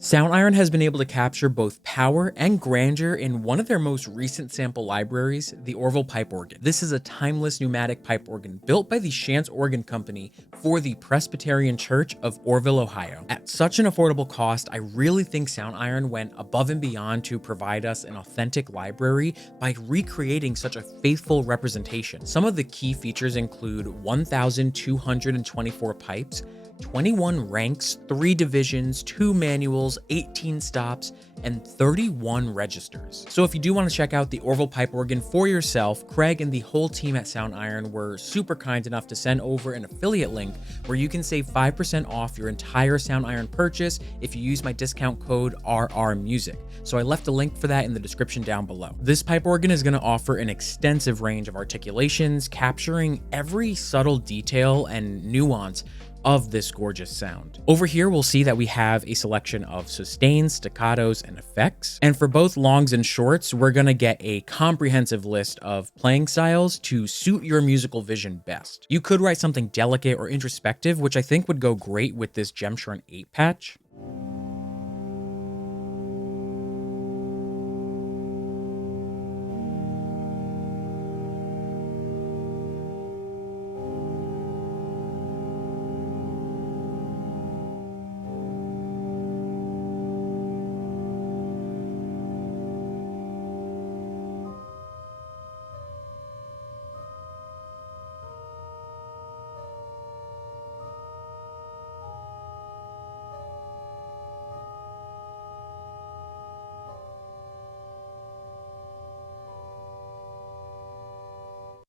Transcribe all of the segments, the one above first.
Soundiron has been able to capture both power and grandeur in one of their most recent sample libraries, the Orrville Pipe Organ. This is a timeless pneumatic pipe organ built by the Shantz Organ Company for the Presbyterian Church of Orrville, Ohio. At such an affordable cost, I really think Soundiron went above and beyond to provide us an authentic library by recreating such a faithful representation. Some of the key features include 1,224 pipes, 21 ranks, 3 divisions, 2 manuals, 18 stops, and 31 registers. So if you do want to check out the Orrville Pipe Organ for yourself, Craig and the whole team at Soundiron were super kind enough to send over an affiliate link where you can save 5% off your entire Soundiron purchase if you use my discount code RRMusic. So I left a link for that in the description down below. This pipe organ is going to offer an extensive range of articulations, capturing every subtle detail and nuance of this gorgeous sound. Over here, we'll see that we have a selection of sustains, staccatos, and effects. And for both longs and shorts, we're gonna get a comprehensive list of playing styles to suit your musical vision best. You could write something delicate or introspective, which I think would go great with this Gemshrun 8 patch.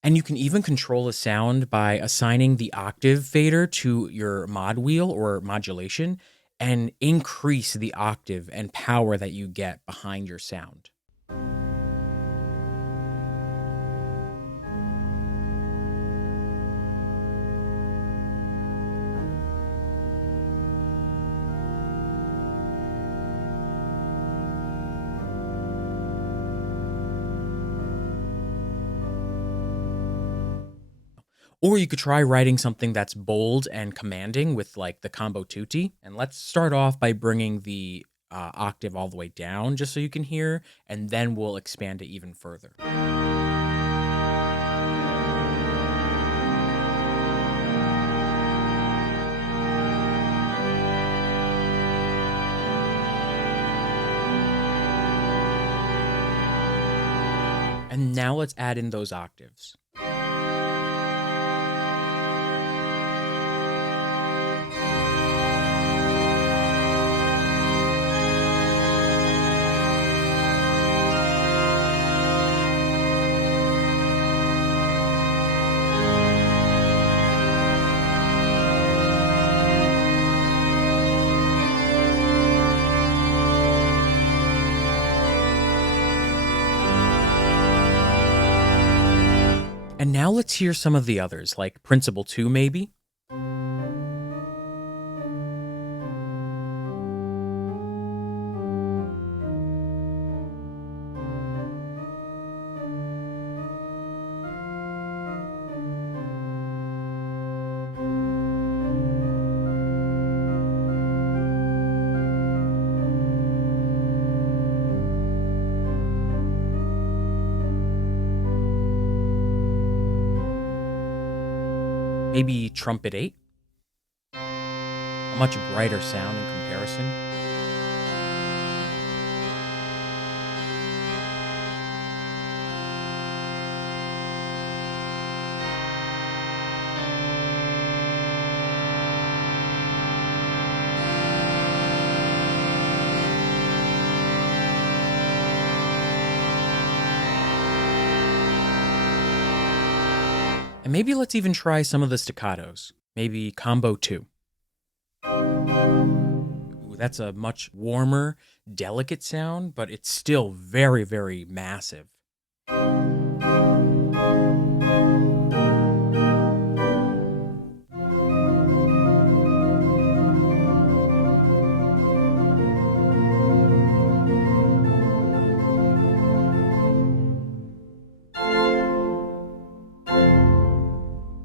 And you can even control a sound by assigning the octave fader to your mod wheel or modulation and increase the octave and power that you get behind your sound. Or you could try writing something that's bold and commanding with like the combo tutti. And let's start off by bringing the octave all the way down just so you can hear, and then we'll expand it even further. And now let's add in those octaves. And now let's hear some of the others, like Principle 2 maybe. Maybe Trumpet 8. A much brighter sound in comparison. And maybe let's even try some of the staccatos. Maybe Combo 2. Ooh, that's a much warmer, delicate sound, but it's still very, very massive.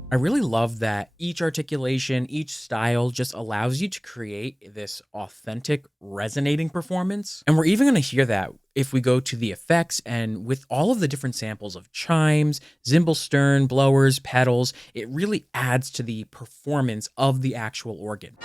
I I really love that each articulation, each style just allows you to create this authentic, resonating performance. And we're even going to hear that if we go to the effects and with all of the different samples of chimes, cymbal stern, blowers, pedals, it really adds to the performance of the actual organ.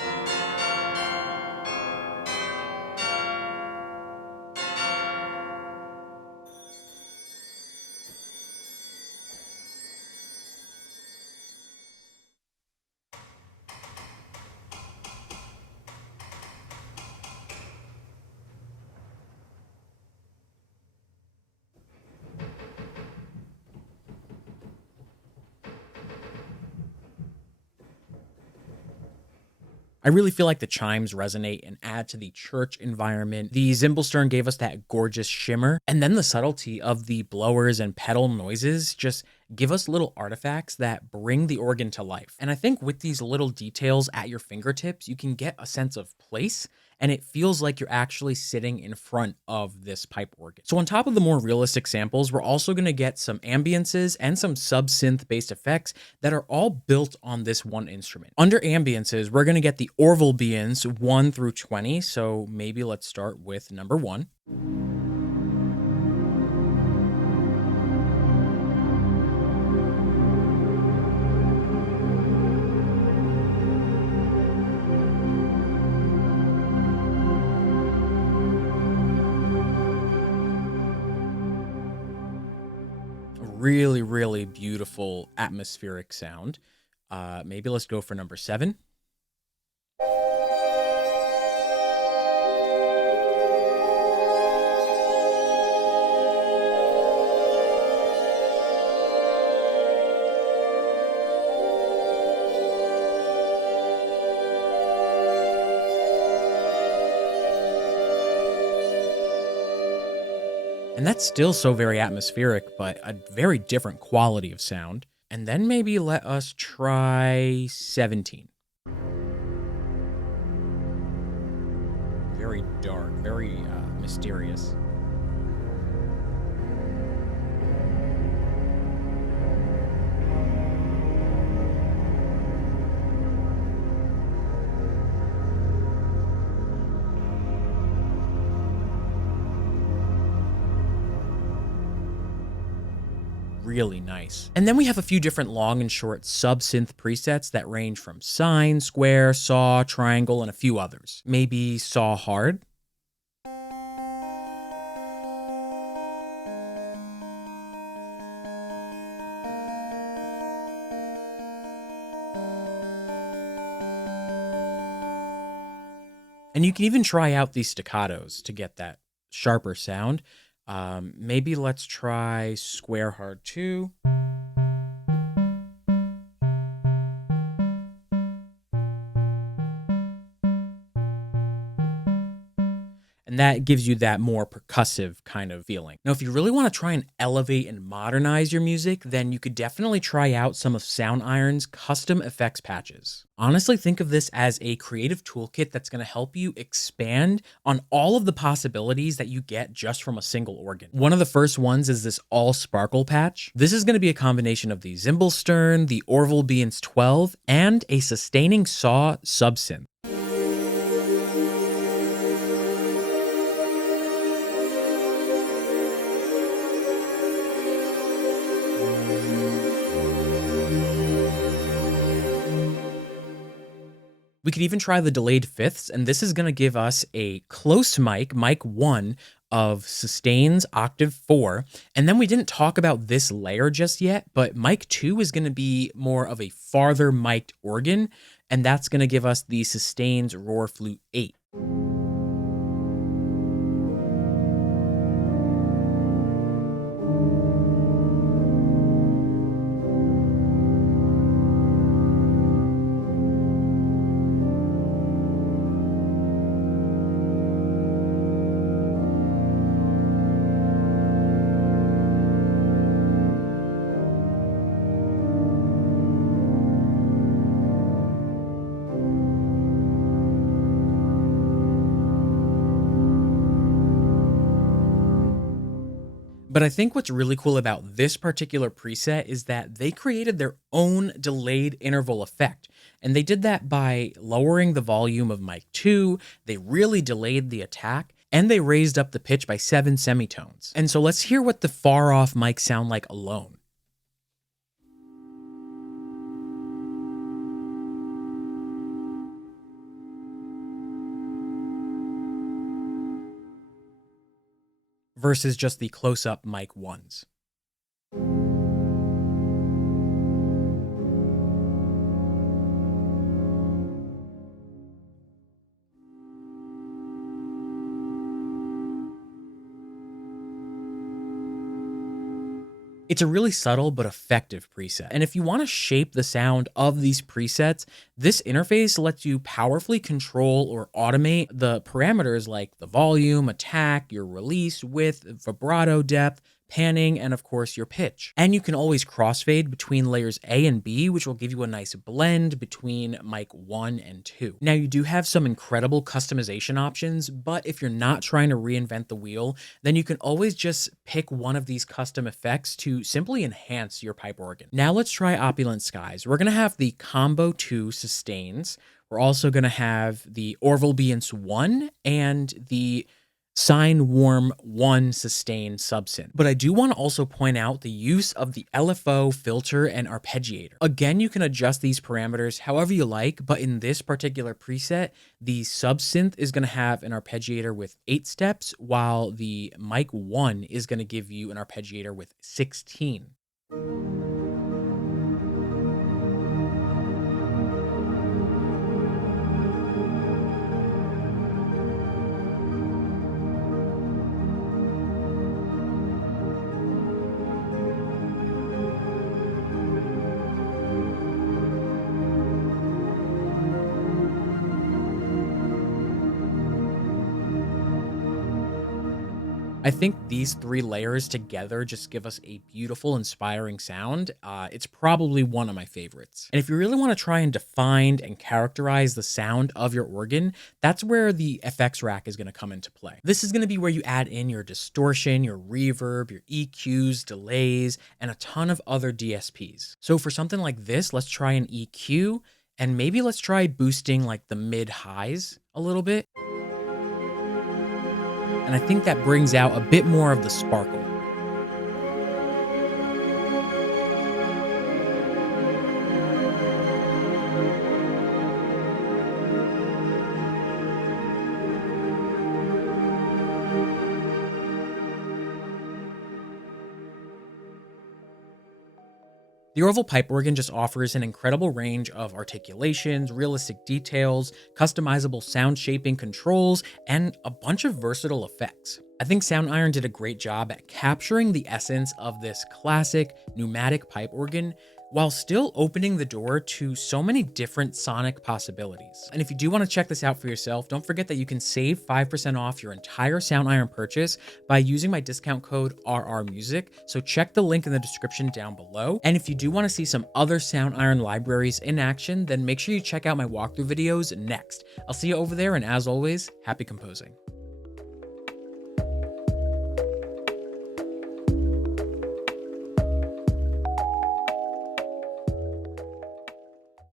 I really feel like the chimes resonate and add to the church environment. The Zimbalstern gave us that gorgeous shimmer, and then the subtlety of the blowers and pedal noises just give us little artifacts that bring the organ to life. And I think with these little details at your fingertips, you can get a sense of place, and it feels like you're actually sitting in front of this pipe organ. So on top of the more realistic samples, we're also going to get some ambiances and some sub-synth based effects that are all built on this one instrument. Under ambiances, we're going to get the Orrville beans 1 through 20. So maybe let's start with number 1. Really, really beautiful atmospheric sound. Maybe let's go for number 7. And that's still so very atmospheric, but a very different quality of sound. And then maybe let us try 17. Very dark, very mysterious. Really nice. And then we have a few different long and short sub-synth presets that range from sine, square, saw, triangle, and a few others. Maybe saw hard? And you can even try out these staccatos to get that sharper sound. Maybe let's try square hard too. And that gives you that more percussive kind of feeling. Now, if you really want to try and elevate and modernize your music, then you could definitely try out some of Soundiron's custom effects patches. Honestly, think of this as a creative toolkit that's going to help you expand on all of the possibilities that you get just from a single organ. One of the first ones is this all sparkle patch. This is going to be a combination of the Zimbalstern, the Orrville Beans 12, and a sustaining saw subsynth. We could even try the delayed fifths, and this is going to give us a close mic, mic 1, of sustains octave 4. And then we didn't talk about this layer just yet, but mic 2 is going to be more of a farther mic'd organ, and that's going to give us the sustains roar flute 8. But I think what's really cool about this particular preset is that they created their own delayed interval effect. And they did that by lowering the volume of mic 2, they really delayed the attack, and they raised up the pitch by 7 semitones. And so let's hear what the far off mics sound like alone. Versus just the close-up mic ones. It's a really subtle but effective preset. And if you want to shape the sound of these presets, this interface lets you powerfully control or automate the parameters like the volume, attack, your release, width, vibrato depth, panning, and of course your pitch. And you can always crossfade between layers A and B, which will give you a nice blend between mic 1 and 2. Now you do have some incredible customization options, but if you're not trying to reinvent the wheel, then you can always just pick one of these custom effects to simply enhance your pipe organ. Now let's try Opulent Skies. We're gonna have the Combo 2 sustains. We're also gonna have the Orrville Pipe 1 and the Sine Warm 1 sustain subsynth. But I do want to also point out the use of the LFO filter and arpeggiator. Again, you can adjust these parameters however you like, but in this particular preset, the subsynth is going to have an arpeggiator with 8 steps, while the mic 1 is going to give you an arpeggiator with 16. I think these 3 layers together just give us a beautiful, inspiring sound. It's probably one of my favorites. And if you really want to try and define and characterize the sound of your organ, that's where the FX rack is going to come into play. This is going to be where you add in your distortion, your reverb, your EQs, delays, and a ton of other DSPs. So for something like this, let's try an EQ, and maybe let's try boosting like the mid highs a little bit. And I think that brings out a bit more of the sparkle. The Orrville Pipe Organ just offers an incredible range of articulations, realistic details, customizable sound shaping controls, and a bunch of versatile effects. I think Soundiron did a great job at capturing the essence of this classic pneumatic pipe organ while still opening the door to so many different sonic possibilities. And if you do want to check this out for yourself, don't forget that you can save 5% off your entire Soundiron purchase by using my discount code RRMusic. So check the link in the description down below. And if you do want to see some other Soundiron libraries in action, then make sure you check out my walkthrough videos next. I'll see you over there, and as always, happy composing.